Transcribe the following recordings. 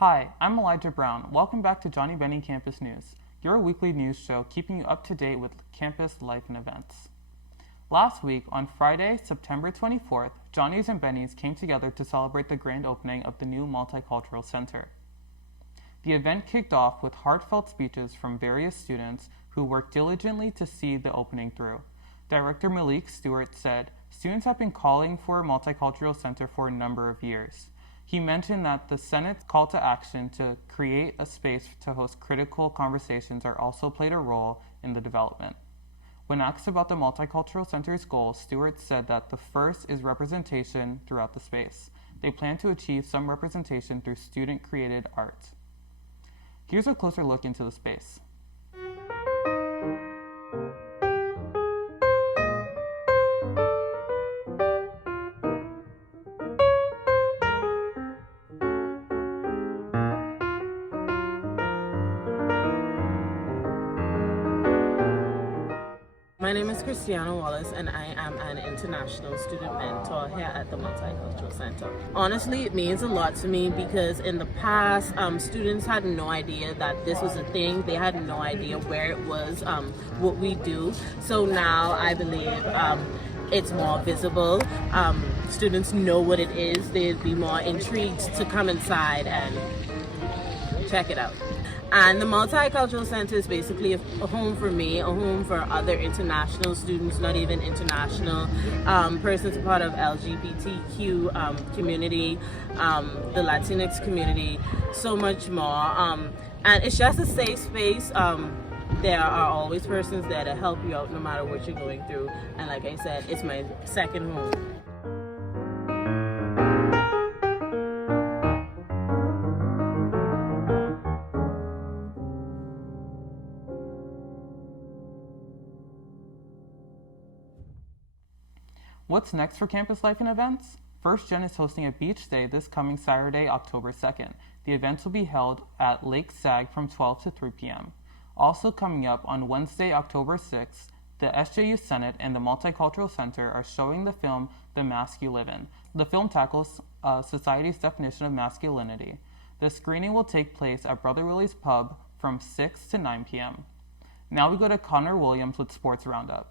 Hi, I'm Elijah Brown. Welcome back to Johnnie Bennie Campus News, your weekly news show keeping you up to date with campus life and events. Last week, on Friday, September 24th, Johnnies and Bennies came together to celebrate the grand opening of the new Multicultural Center. The event kicked off with heartfelt speeches from various students who worked diligently to see the opening through. Director Malik Stewart said, "Students have been calling for a Multicultural Center for a number of years." He mentioned that the Senate's call to action to create a space to host critical conversations are also played a role in the development. When asked about the Multicultural Center's goals, Stewart said that the first is representation throughout the space. They plan to achieve some representation through student-created art. Here's a closer look into the space. My name is Christiana Wallace, and I am an international student mentor here at the Multicultural Center. Honestly, it means a lot to me because in the past, students had no idea that this was a thing. They had no idea where it was, what we do. So now I believe it's more visible. Students know what it is. They'd be more intrigued to come inside and check it out. And the Multicultural Center is basically a home for me, a home for other international students, not even international, persons part of LGBTQ community, the Latinx community, so much more. And it's just a safe space. There are always persons there to help you out no matter what you're going through. And like I said, it's my second home. What's next for campus life and events? First Gen is hosting a beach day this coming Saturday, October 2nd. The event will be held at Lake Sag from 12 to 3 p.m. Also coming up on Wednesday, October 6th, the SJU Senate and the Multicultural Center are showing the film The Mask You Live In. The film tackles society's definition of masculinity. The screening will take place at Brother Willie's Pub from 6 to 9 p.m. Now we go to Connor Williams with Sports RoundUp.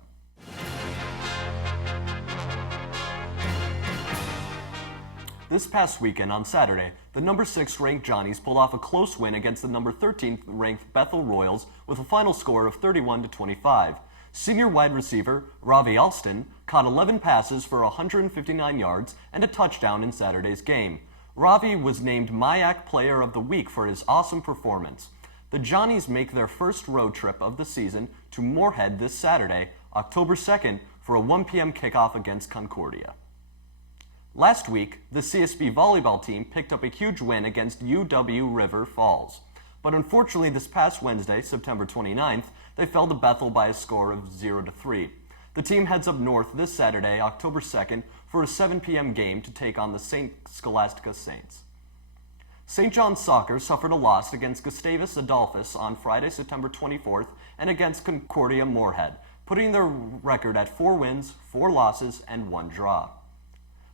This past weekend on Saturday, the number 6 ranked Johnnies pulled off a close win against the number 13th ranked Bethel Royals with a final score of 31-25. Senior wide receiver Ravi Alston caught 11 passes for 159 yards and a touchdown in Saturday's game. Ravi was named MIAC Player of the Week for his awesome performance. The Johnnies make their first road trip of the season to Moorhead this Saturday, October 2nd, for a 1 p.m. kickoff against Concordia. Last week, the CSB volleyball team picked up a huge win against UW River Falls. But unfortunately, this past Wednesday, September 29th, they fell to Bethel by a score of 0-3. The team heads up north this Saturday, October 2nd, for a 7 p.m. game to take on the St. Scholastica Saints. St. John's Soccer suffered a loss against Gustavus Adolphus on Friday, September 24th, and against Concordia Moorhead, putting their record at 4 wins, 4 losses, and 1 draw.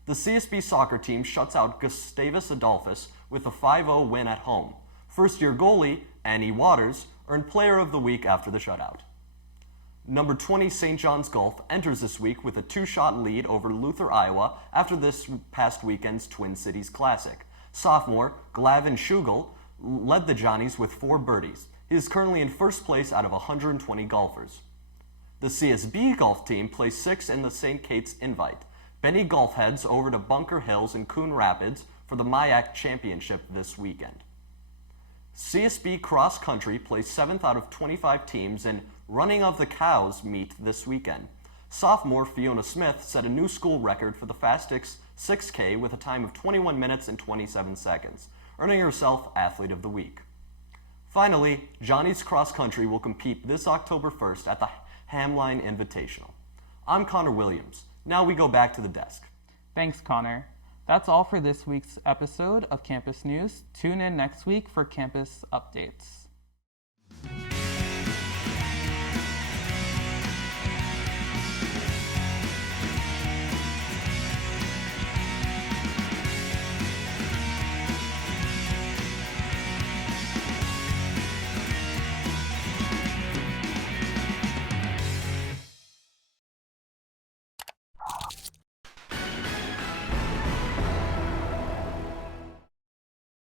The CSB soccer team shuts out Gustavus Adolphus with a 5-0 win at home. First-year goalie, Annie Waters, earned Player of the Week after the shutout. Number 20 St. John's Gulf enters this week with a 2-shot lead over Luther, Iowa after this past weekend's Twin Cities Classic. Sophomore Glavin Schugel led the Johnnies with 4 birdies. He is currently in first place out of 120 golfers. The CSB golf team placed 6th in the St. Kate's Invite. Benny Golf heads over to Bunker Hills in Coon Rapids for the MIAC Championship this weekend. CSB Cross Country placed 7th out of 25 teams in Running of the Cows meet this weekend. Sophomore Fiona Smith set a new school record for the fastest 6K with a time of 21 minutes and 27 seconds, earning herself Athlete of the Week. Finally, Johnny's Cross Country will compete this October 1st at the Hamline Invitational. I'm Connor Williams. Now we go back to the desk. Thanks, Connor. That's all for this week's episode of Campus News. Tune in next week for campus updates.